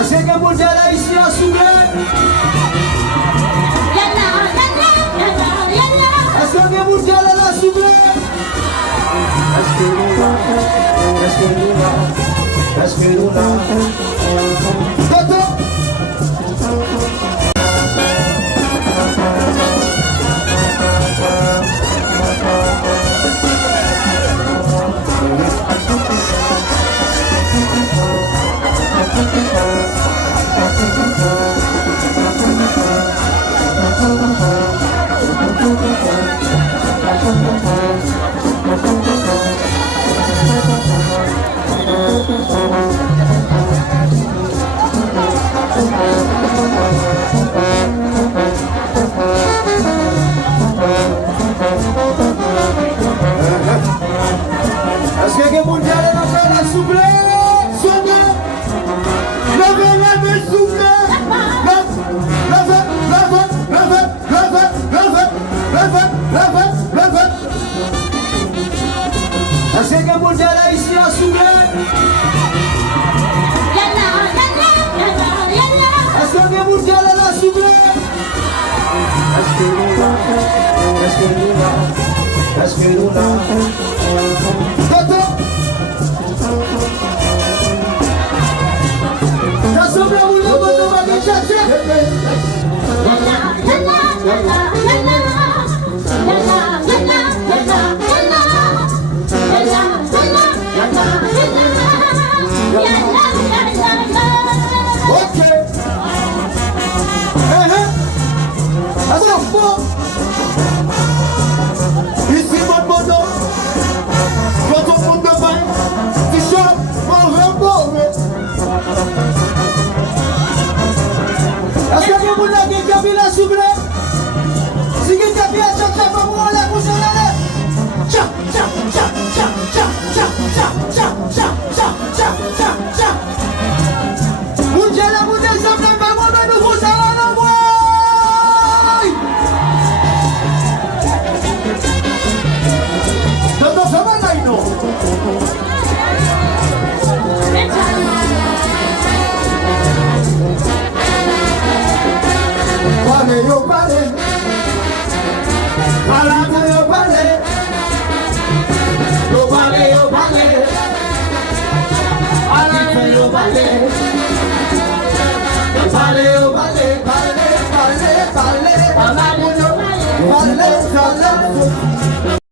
Est-ce que vous êtes là ici à Soublé? Est-ce que vous êtes là à Soublé? Est-ce que nous là? Est-ce que nous là? Est-ce que nous là? Toto! Est-ce que vous êtes là dans la souple? Souple! Levez, souple! Levez! Est-ce que vous êtes là ici à Soublé? Est-ce que vous êtes là à Soublé? Est-ce que nous là? Est-ce que nous là? Est-ce que nous là? Toto! J'assemble à vous le bon on va aller chercher. Ok. Attention. Ici mon bonhomme. Quand on monte de bain, tu chantes mon repos. Est-ce que vous avez déjà vu la souble? Si vous avez bien cherché, vous allez vous en aller. Tcha, tcha, tcha, tcha, tcha, tcha, tcha, tcha, tcha, tcha, tcha, tcha. Vous allez vous descendre, mais vous allez vous en aller. Don't ça va là, non? Parlez, yo, parlez. Parlez, yo, parlez. Yo, parlez, yo, parlez. Parlez, yo, parlez. Parlez, yo, parlez. Parlez, parlez, parlez. Parlez, yo, parlez. Parlez, parlez.